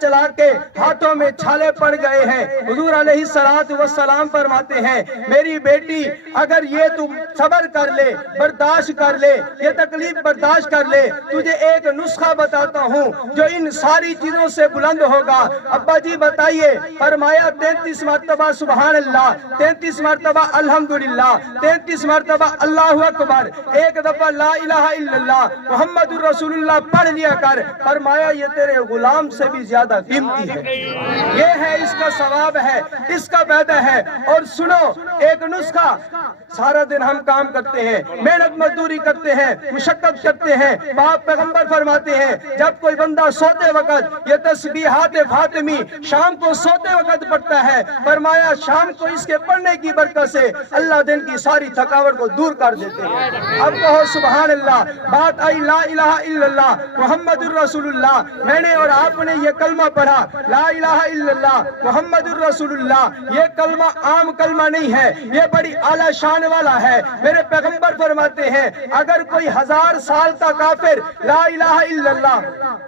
چلا کے ہاتھوں میں چھالے پڑ گئے ہیں۔ حضور علیہ السلام فرماتے ہیں میری بیٹی اگر یہ تم صبر کر لے، برداشت کر لے، یہ تکلیف برداشت کر لے، تجھے ایک نسخہ بتاتا ہوں جو ان ساری چیزوں سے بلند ہوگا۔ ابا جی بتائیے، فرمایا 33 مرتبہ سبحان اللہ، 33 مرتبہ الحمدللہ، 33 مرتبہ اللہ اکبر، ایک دفعہ لا الہ الا اللہ محمد الرسول اللہ پڑھ لیا کر۔ فرمایا یہ تیرے غلام سے بھی زیادہ قیمتی ہے، یہ ہے اس کا ثواب ہے، اس کا فائدہ ہے۔ اور سنو ایک نسخہ، سارا دن ہم کام کرتے ہیں، محنت مزدوری کرتے ہیں، مشقت کرتے ہیں، باپ پیغمبر فرماتے ہیں جب کوئی بندہ سوتے وقت یہ تسبیحات فاطمی شام کو سوتے وقت پڑھتا ہے، فرمایا شام کو اس کے پڑھنے کی برکت سے اللہ دن کی ساری تھکاوٹ کو دور کر دیتے ہیں۔ اب کہو سبحان اللہ، بات آئی لا الہ الا اللہ محمد الرسول اللہ، میں نے اور آپ نے یہ کلمہ پڑھا لا الہ الا اللہ محمد الرسول اللہ، یہ کلمہ عام کلمہ نہیں ہے، یہ بڑی اعلیٰ شان والا ہے۔ میرے پیغمبر فرماتے ہیں اگر کوئی 1000 سال کا کافر لا الہ الا اللہ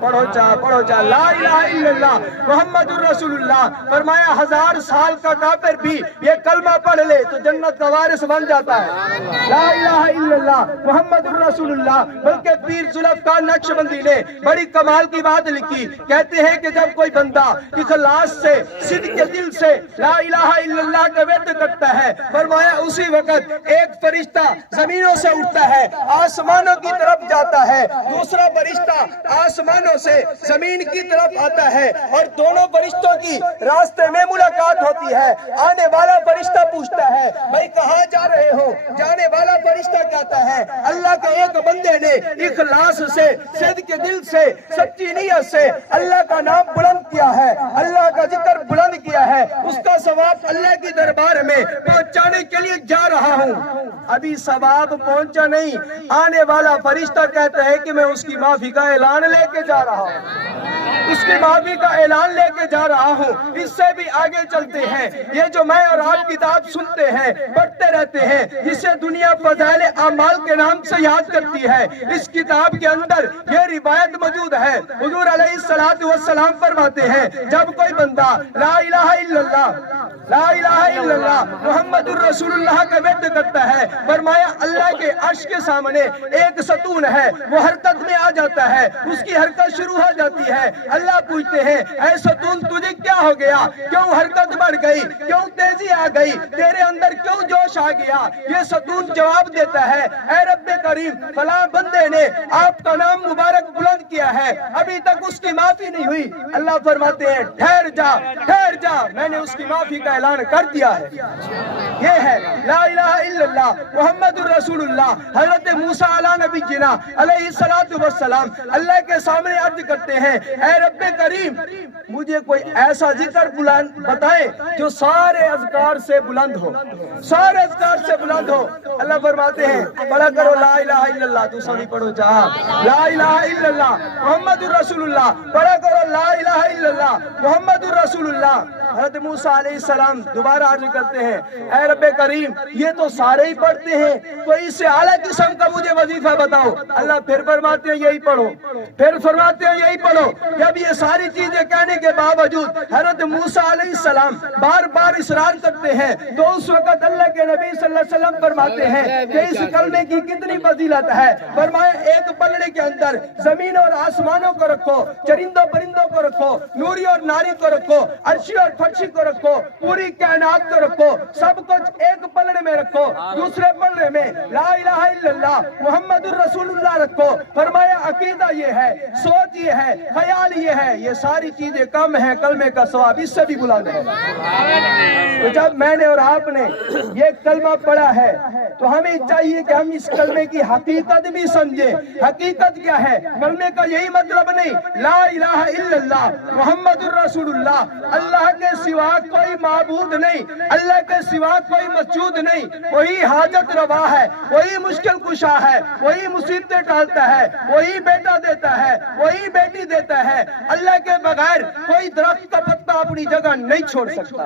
پڑھو چاہ لا الہ الا اللہ محمد الرسول اللہ، فرمایا 1000 سال کا کافر بھی یہ کلمہ پڑھ لے تو جنت کا وارث بن جاتا ہے۔ لا الہ الا اللہ محمد الرسول اللہ۔ بلکہ پیر ذوالفقار نقشبندی نے بڑی کمال کی بات لکھی، کہتے ہیں کہ جب کوئی بندہ اخلاص سے صدق کے دل سے لا الہ الا اللہ کا ورد کرتا ہے، فرمایا اسی وقت ایک فرشتہ زمینوں سے اٹھتا ہے، آسمانوں کی طرف جاتا ہے، دوسرا فرشتہ آسمانوں سے زمین کی طرف آتا ہے، اور دونوں فرشتوں کی راستے میں ملاقات ہوتی ہے۔ آنے والا فرشتہ پوچھتا ہے بھائی کہاں جا رہے ہو؟ جانے والا فرشتہ کہتا ہے اللہ کے ایک بندے نے اخلاص سے صدق کے دل سے سچی نیت سے اللہ کا نام بلند کیا ہے، اللہ کا ذکر بلند کیا ہے، اس کا ثواب اللہ کی دربار میں پہنچانے کے لیے جا رہا ہوں۔ ابھی ثواب پہنچا نہیں، آنے والا فرشتہ کہتا ہے کہ میں اس کی معافی کا اعلان لے کے جا رہا ہوں، اس کی معافی کا اعلان لے کے جا رہا ہوں۔ اس سے بھی آگے چلتے ہیں، یہ جو میں اور آپ کتاب سنتے ہیں پڑھتے رہتے ہیں، جسے دنیا فضائل اعمال کے نام سے یاد کرتی ہے، اس کتاب کے اندر یہ روایت موجود ہے۔ حضور علیہ السلام فرماتے ہیں جب کوئی بندہ لا الہ الا اللہ لا الہ الا اللہ محمد الرسول اللہ کا ورد کرتا ہے، فرمایا اللہ کے عرش کے سامنے ایک ستون ہے، وہ حرکت میں آ جاتا ہے، اس کی حرکت شروع ہو جاتی ہے۔ اللہ پوچھتے ہیں اے ستون تجھے کیا ہو گیا؟ کیوں حرکت بڑھ گئی؟ کیوں تیزی آ گئی؟ تیرے اندر کیوں جوش آ گیا؟ یہ ستون جواب دیتا ہے اے رب کریم فلاں بندے نے آپ کا نام مبارک بلند کیا ہے، ابھی تک اس کی معافی نہیں ہوئی۔ اللہ فرماتے ہیں ٹھہر جا، میں نے اس کی معافی کا اعلان کر دیا ہے۔ یہ ہے لا الہ الا اللہ محمد الرسول اللہ۔ حضرت موسیٰ علیہ نبی جنا علیہ السلام اللہ کے سامنے عرض کرتے ہیں اے رب کریم مجھے کوئی ایسا ذکر بتائے جو سارے اذکار سے بلند ہو، سارے اذکار سے بلند ہو۔ اللہ فرماتے ہیں پڑھا کرو لا الہ الا اللہ، تو سبھی پڑھو چاہا لا الہ الا اللہ محمد الرسول اللہ، پڑھا کرو لا الہ الا اللہ محمد الرسول اللہ۔ حضرت موسیٰ علیہ السلام دوبارہ عرض کرتے ہیں اے رب کریم یہ تو سارے ہی پڑھتے ہیں، تو اس سے اعلیٰ قسم کا مجھے وظیفہ بتاؤ۔ اللہ پھر فرماتے ہیں یہی پڑھو، پھر فرماتے ہیں یہی پڑھو۔ جب یہ ساری چیزیں کہنے کے باوجود حضرت موسیٰ علیہ السلام بار بار اصرار کرتے ہیں، تو اس وقت اللہ کے نبی صلی اللہ علیہ وسلم فرماتے ہیں کہ اس کلمے کی کتنی فضیلت ہے۔ فرمایا ایک پلڑے کے اندر زمین اور آسمانوں کو رکھو، چرندوں پرندوں کو رکھو، نوری اور ناری کو رکھو، عرشی اور فرشی کو رکھو، پوری کائنات کو رکھو، سب کچھ ایک پلڑے میں رکھو، دوسرے پلڑے میں لا الہ الا اللہ محمد الرسول اللہ رکھو۔ فرمایا عقیدہ یہ ہے، سوچ یہ ہے، خیال یہ ہے، یہ ساری چیزیں کم ہیں، کلمے کا ثواب اس سے بھی بلند ہے۔ تو جب میں نے اور آپ نے یہ کلمہ پڑھا ہے تو ہمیں چاہیے کہ ہم اس کلمے کی حقیقت بھی سمجھیں۔ حقیقت کیا ہے؟ کلمے کا یہی مطلب نہیں لا الہ الا اللہ محمد الرسول اللہ، اللہ کے کے سوا کوئی معبود نہیں, اللہ کے سوا کوئی مسجود نہیں, وہی حاجت روا ہے, وہی مشکل کشا ہے, وہی مصیبتیں ٹالتا ہے, وہی بیٹا دیتا ہے, وہی بیٹی دیتا ہے. اللہ کے بغیر کوئی درخت کا پتا اپنی جگہ نہیں چھوڑ سکتا.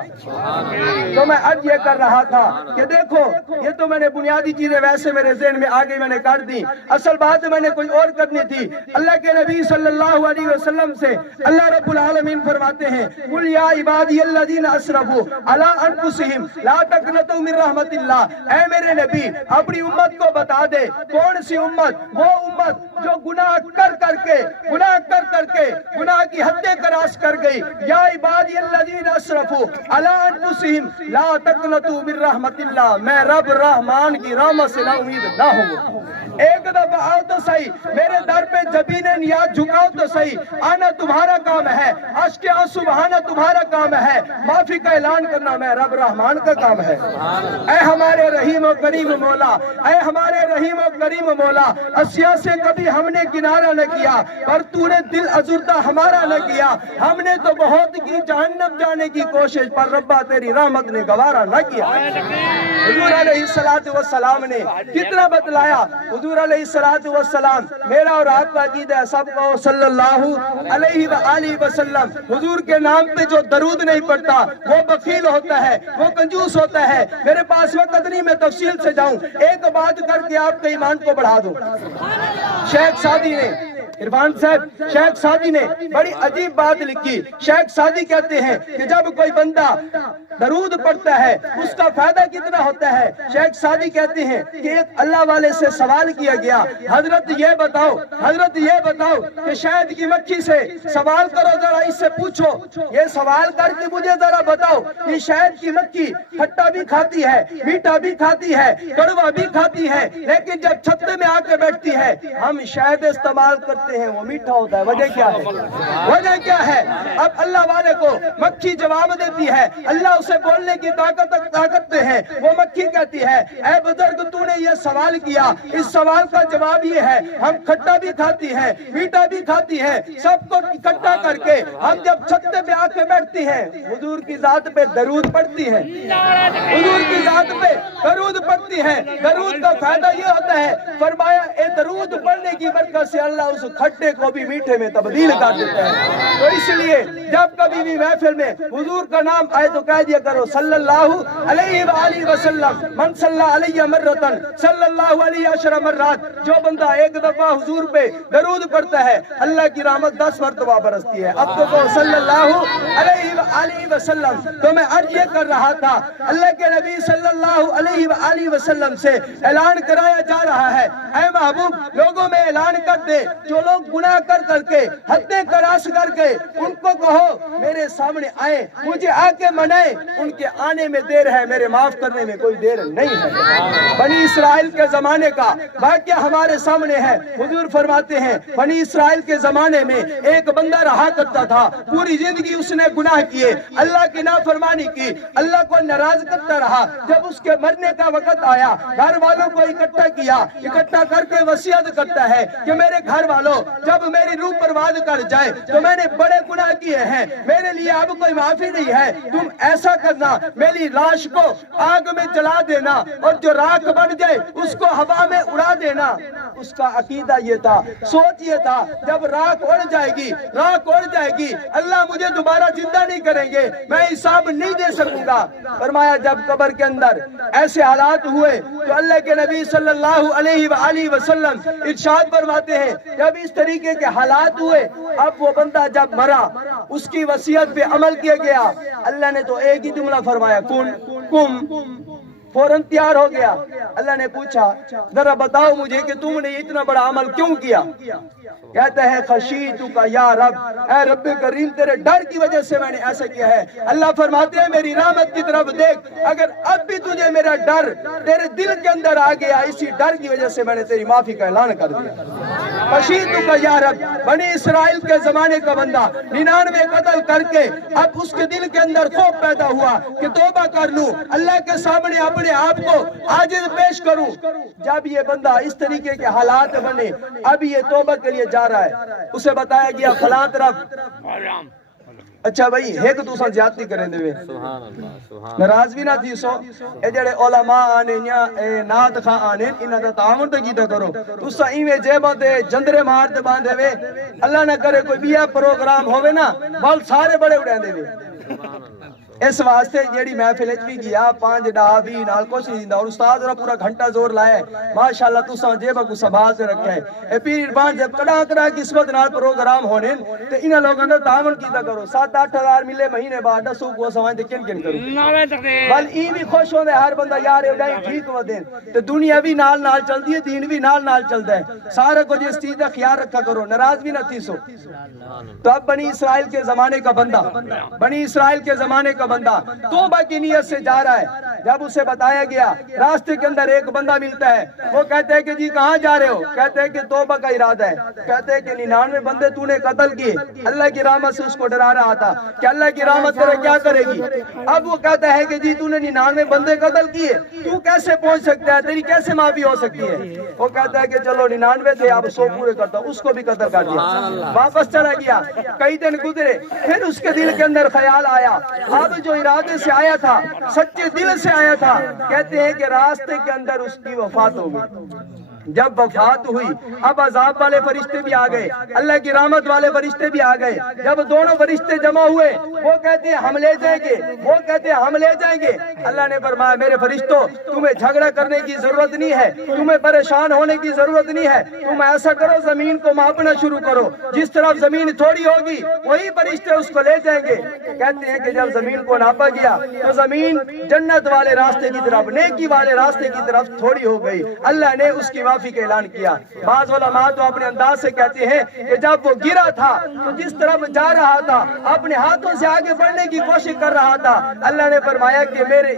تو میں اب یہ کر رہا تھا کہ دیکھو, یہ تو میں نے بنیادی چیزیں ویسے میرے ذہن میں آگے میں نے کر دی, اصل بات میں نے کوئی اور کرنی تھی. اللہ کے نبی صلی اللہ علیہ وسلم سے اللہ رب العالمین فرماتے ہیں, قل یا عبادی الذین اسرفوا علی انفسہم لا تقنطوا من رحمت اللہ. اے میرے نبی, اپنی امت کو بتا دے. کون سی امت؟ وہ امت جو گناہ کر کے گناہ کی حدیں کراس کر گئی. یا عبادی الذین اسرفوا علی انفسہم لا تقنطوا من رحمت اللہ. میں رب رحمان کی رحمت سے نا امید نہ ہوں. ایک دفعہ آؤ تو صحیح, میرے در پہ جبین نیاز جھکاؤ تو صحیح. آنا تمہارا کام ہے, اشک آنسو بہانا تمہارا کام ہے, معافی کا اعلان کرنا میں رب رحمان کا کام ہے. اے ہمارے رحیم و کریم مولا, اے ہمارے رحیم و کریم مولا, اشیاء سے کبھی ہم نے کنارہ نہ کیا, پر تو نے دل ازردہ ہمارا نہ کیا. ہم نے تو بہت کی جہنم جانے کی کوشش, پر ربا تیری رحمت نے گوارا نہ کیا. حضور علیہ السلام نے کتنا بتلایا. حضور علیہ السلام, میرا اور آپ کا عقیدہ ہے, سب کو صلی اللہ علیہ وآلہ وسلم. حضور کے نام پہ جو درود نہیں پڑتا وہ بخیل ہوتا ہے, وہ کنجوس ہوتا ہے. میرے پاس وقت نہیں, میں تفصیل سے جاؤں, ایک بات کر کے آپ کے ایمان کو بڑھا دوں. شیخ سعدی نے, عرفان صاحب, شیخ سعدی نے بڑی عجیب بات لکھی. شیخ سعدی کہتے ہیں کہ جب کوئی بندہ درود پڑھتا ہے اس کا فائدہ کتنا ہوتا ہے. شیخ سعدی کہتے ہیں کہ ایک اللہ والے سے سوال کیا گیا, حضرت یہ بتاؤ کہ شہد کی مکھی سے سوال کرو, ذرا اس سے پوچھو, یہ سوال کر کے مجھے ذرا بتاؤ کہ شہد کی مکھی کھٹا بھی کھاتی ہے, میٹھا بھی کھاتی ہے, کڑوا بھی کھاتی ہے, لیکن جب چھتے میں آ کے بیٹھتی ہے ہم شہد استعمال کرتے ہیں, وہ میٹھا ہوتا ہے. وجہ کیا ہے؟ اب اللہ والے کو مکھی جواب دیتی ہے, اللہ اسے بولنے کی طاقت دے ہے. وہ مکھی کہتی ہے, اے بزرگ, تو نے یہ سوال کیا, اس سوال کا جواب یہ ہے, ہم کھٹا بھی کھاتی ہے, میٹھا بھی کھاتی ہے, سب کو اکٹھا کر کے ہم جب چھتے پہ آ کے بیٹھتی ہیں حضور کی ذات پہ درود پڑھتی ہیں. حضور کی ذات پہ درود پڑھتی ہیں. درود کا فائدہ یہ ہوتا ہے, فرمایا اے درود پڑھنے کی برکت سے اللہ اس کھٹے کو بھی میٹھے میں تبدیل کر دیتا ہے. تو اس لیے جب کبھی بھی محفل میں حضور کا نام آئے تو کہہ دیا کرو صلی اللہ علیہ وآلہ وسلم, من صلی علیہ مرتن صلی اللہ علیہ عشر مرات. جو بندہ ایک دفعہ حضور پہ درود پڑھتا ہے اللہ کی رحمت 10 مرتبہ برستی ہے. اب تو صلی اللہ علیہ وآلہ وسلم. تو میں عرض یہ کر رہا تھا, اللہ کے نبی صلی اللہ علیہ وآلہ وسلم سے اعلان کرایا جا رہا ہے, اے محبوب, لوگوں میں اعلان کر دے, جو لوگ گناہ کر کے حدیں کراس کر کے, ان کو کہو میرے سامنے آئے, مجھے آ کے منائے. ان کے آنے میں دیر ہے, میرے معاف کرنے میں کوئی دیر نہیں ہے. بنی اسرائیل کے زمانے کا واقعہ ہمارے سامنے ہے. حضور فرماتے ہیں, بنی اسرائیل کے زمانے میں ایک بندہ رہا کرتا تھا, پوری زندگی اس نے گناہ کیے, اللہ کی نافرمانی کی, اللہ کو ناراض کرتا رہا. جب اس کے مرنے کا وقت آیا, گھر والوں کو اکٹھا کر کے وصیت کرتا ہے کہ میرے گھر والوں, جب میری روح پرواز کر جائے تو میں نے بڑے گناہ کیے ہیں, میرے لیے اب کوئی معافی نہیں ہے. تم ایسا کرنا, میری لاش کو آگ میں جلا دینا, اور جو راکھ بن جائے اس کو ہوا میں اڑا دینا. اس کا عقیدہ یہ تھا, سوچ یہ تھا, جب راکھ اڑ جائے گی اللہ مجھے دوبارہ زندہ نہیں کریں گے, میں حساب نہیں دے سکوں گا. فرمایا جب قبر کے اندر ایسے حالات ہوئے تو اللہ کے نبی صلی اللہ علیہ وآلہ وسلم ارشاد فرماتے ہیں, جب اس طریقے کے حالات ہوئے, اب وہ بندہ جب مرا, اس کی وصیت پہ عمل کیا گیا, اللہ نے تو ایک ہی جملہ فرمایا, کم, فوراً تیار ہو گیا. اللہ نے پوچھا, ذرا بتاؤ مجھے کہ تم نے اتنا بڑا عمل کیوں کیا؟ کہتا ہے خشیتک یا رب, اے رب کریم تیرے ڈر کی وجہ سے میں نے ایسا کیا ہے. اللہ فرماتے ہیں میری رحمت کی طرف دیکھ, اگر اب بھی تجھے میرا ڈر تیرے دل کے اندر آ گیا, اسی ڈر کی وجہ سے میں نے تیری معافی کا اعلان کر دیا. خشیتک یا رب, بنی اسرائیل کے زمانے کا بندہ 99 قتل کر کے اب اس کے دل کے اندر خوف پیدا ہوا کہ توبہ کر لوں, اللہ کے سامنے اپنے آپ کو عاجز پیش کروں. جب یہ بندہ اس طریقے کے حالات بنے, اب یہ توبہ کے لیے جا رہا ہے, اسے بتایا گیا فلاں طرف اچھا بھائی ایک دوسرا زیادتی کریں دے ناراض بھی نہ تھی سو اے جڑے علماء آنے یا نات خواہ آنے انہاں دا تعاون تے کیتا کرو تساں ایویں جیباں تے جندرے مار تے باندھے وے اللہ نہ کرے کوئی بیا پروگرام ہوے نا بل سارے بڑے اڑاندے وے اس واسطے جیڑی محفل وچ بھی گیا 5 ڈا 20 نال کچھ نہیں دیندا اور استاد اور پورا گھنٹہ زور لایا ہے ماشاءاللہ تساں جیباں کو سنبھال کے رکھیا ہے اے پیر بان جب کڑا قسمت نال پروگرام ہونے تے انہاں لوگاں دا تعاون کیتا کرو 7-8 ہزار ملے مہینے بعد دسو کو سمجھ تے کن کرو بل ای بھی خوش ہوندے ہر بندہ یار اے ٹھیک ہو دین تے دنیا بھی نال چلدی ہے دین بھی نال چلدا ہے سارے کو اس چیز دا خیال رکھا کرو ناراض بھی نہ تھی سو تو اب بنی اسرائیل کے زمانے کا بندہ توبہ کی نیت سے جا رہا ہے جب اسے بتایا گیا راستے کے اندر ایک بندہ ملتا ہے وہ کہتے ہیں کہ جی کہاں جا رہے ہو کہتے ہیں کہ توبہ کا ارادہ ہے کہتے ہیں کہ 99 بندے تو نے قتل کیے اللہ کی رحمت سے اس کو ڈرا رہا تھا کہ اللہ کی رحمت تیرے کیا کرے گی اب وہ کہتا ہے کہ جی تو نے 99 بندے قتل کیے تو کیسے پہنچ سکتا ہے تیری کیسے معافی ہو سکتی ہے وہ کہتا ہے کہ چلو 99 تھے اب 100 پورے کرتا ہوں اس کو بھی قتل کر دیا واپس چلا گیا کئی دن گزرے پھر اس کے دل کے اندر خیال آیا اب جو ارادے سے آیا تھا سچے دل سے آیا تھا کہتے ہیں کہ راستے کے اندر اس کی وفات ہو گئی جب وفات ہوئی اب عذاب والے فرشتے بھی آ گئے اللہ کی رحمت والے فرشتے بھی آ گئے جب دونوں فرشتے جمع ہوئے وہ کہتے ہیں ہم لے جائیں گے وہ کہتے ہیں ہم لے جائیں گے اللہ نے فرمایا میرے فرشتوں تمہیں جھگڑا کرنے کی ضرورت نہیں ہے تمہیں پریشان ہونے کی ضرورت نہیں ہے تم ایسا کرو زمین کو ماپنا شروع کرو جس طرف زمین تھوڑی ہوگی وہی فرشتے اس کو لے جائیں گے کہتے ہیں کہ جب زمین کو ناپا گیا تو زمین جنت والے راستے کی طرف نیکی والے راستے کی طرف تھوڑی ہو گئی اللہ نے اس کی معافی کا اعلان کیا بعض علماء تو اپنے انداز سے کہتے ہیں کہ جب وہ گرا تھا تو جس طرف جا رہا تھا اپنے ہاتھوں سے آگے بڑھنے کی کوشش کر رہا تھا اللہ نے فرمایا کہ میرے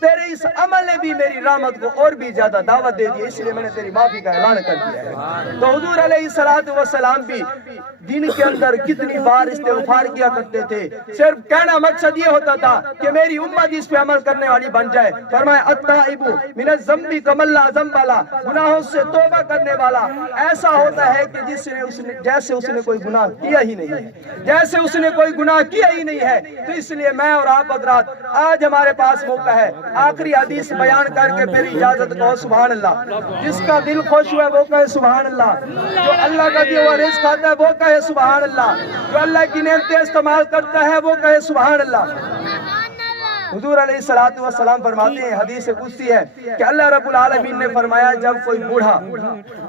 تیرے اس عمل نے بھی میری رحمت کو اور بھی زیادہ دعوت دے دی اس لیے میں نے تیری معافی کا اعلان کر دیا ہے تو حضور علیہ الصلوۃ والسلام بھی دین کے اندر کتنی بار استغفار کیا کرتے تھے صرف کہنا مقصد یہ ہوتا تھا کہ میری امت اس پہ عمل کرنے والی بن جائے فرمایا التائب من الذنب کمن لا ذنب لا گناہوں سے توبہ کرنے والا ایسا ہوتا ہے کہ جیسے اس نے کوئی گناہ کیا ہی نہیں ہے جیسے اس نے کوئی گناہ کیا ہی نہیں ہے تو اس لیے میں اور آپ حضرات آج ہمارے پاس موقع ہے آخری حدیث بیان کر کے پھر اجازت کہو سبحان اللہ جس کا دل خوش ہوا وہ کہے سبحان اللہ جو اللہ کا دیا ہوا رزق کھاتا ہے وہ کہے سبحان اللہ جو اللہ کی نعمتیں استعمال کرتا ہے وہ کہے سبحان اللہ حضور علیہ الصلوۃ والسلام فرماتے ہیں حدیث قدسی ہے کہ اللہ رب العالمین نے فرمایا جب کوئی بوڑھا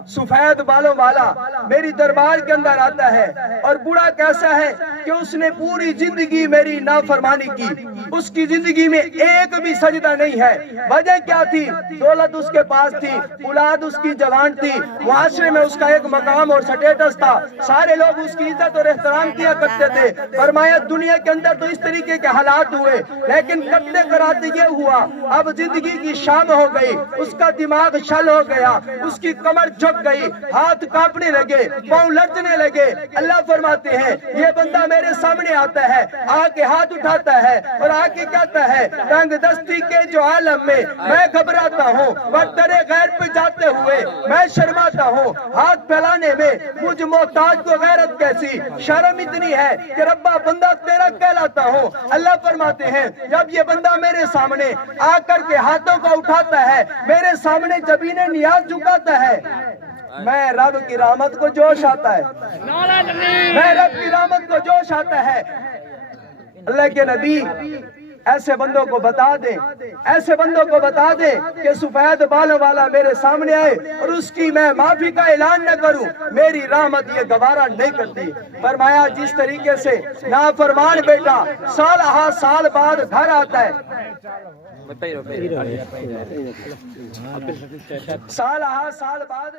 سفید بالوں والا میری دربار کے اندر آتا ہے اور بوڑھا کیسا ہے کہ اس نے پوری زندگی میری نافرمانی کی اس کی زندگی میں ایک بھی سجدہ نہیں ہے وجہ کیا تھی دولت اس کے پاس تھی اولاد اس کی جوان تھی معاشرے میں اس کا ایک مقام اور سٹیٹس تھا سارے لوگ اس کی عزت اور احترام کیا کرتے تھے فرمایا دنیا کے اندر تو اس طریقے کے حالات ہوئے لیکن کرتے کراتے یہ ہوا اب زندگی کی شام ہو گئی اس کا دماغ شل ہو گیا اس کی کمر جھک گئی ہاتھ کانپنے لگے پاؤں لرزنے لگے اللہ فرماتے ہیں یہ بندہ میرے سامنے آتا ہے آ کے ہاتھ اٹھاتا ہے اور آ کے کہتا ہے تنگ دستی کے جو عالم میں گھبراتا ہوں اور درے غیر پہ جاتے ہوئے میں شرماتا ہوں ہاتھ پھیلانے میں مجھ محتاج کو غیرت کیسی شرم اتنی ہے کہ ربا بندہ تیرا کہلاتا ہوں اللہ فرماتے ہیں جب یہ بندہ میرے سامنے آ کر کے ہاتھوں کو اٹھاتا ہے میرے سامنے جبین نیاز جھکاتا ہے میں رب کی رحمت کو جوش آتا ہے میں رب کی رحمت کو جوش آتا ہے اللہ کے نبی ایسے بندوں کو بتا دیں کہ سفید بالوں والا میرے سامنے آئے اور اس کی میں معافی کا اعلان نہ کروں میری رحمت یہ گوارا نہیں کرتی فرمایا جس طریقے سے نافرمان بیٹا سال ہا سال بعد گھر آتا ہے سال ہا سال بعد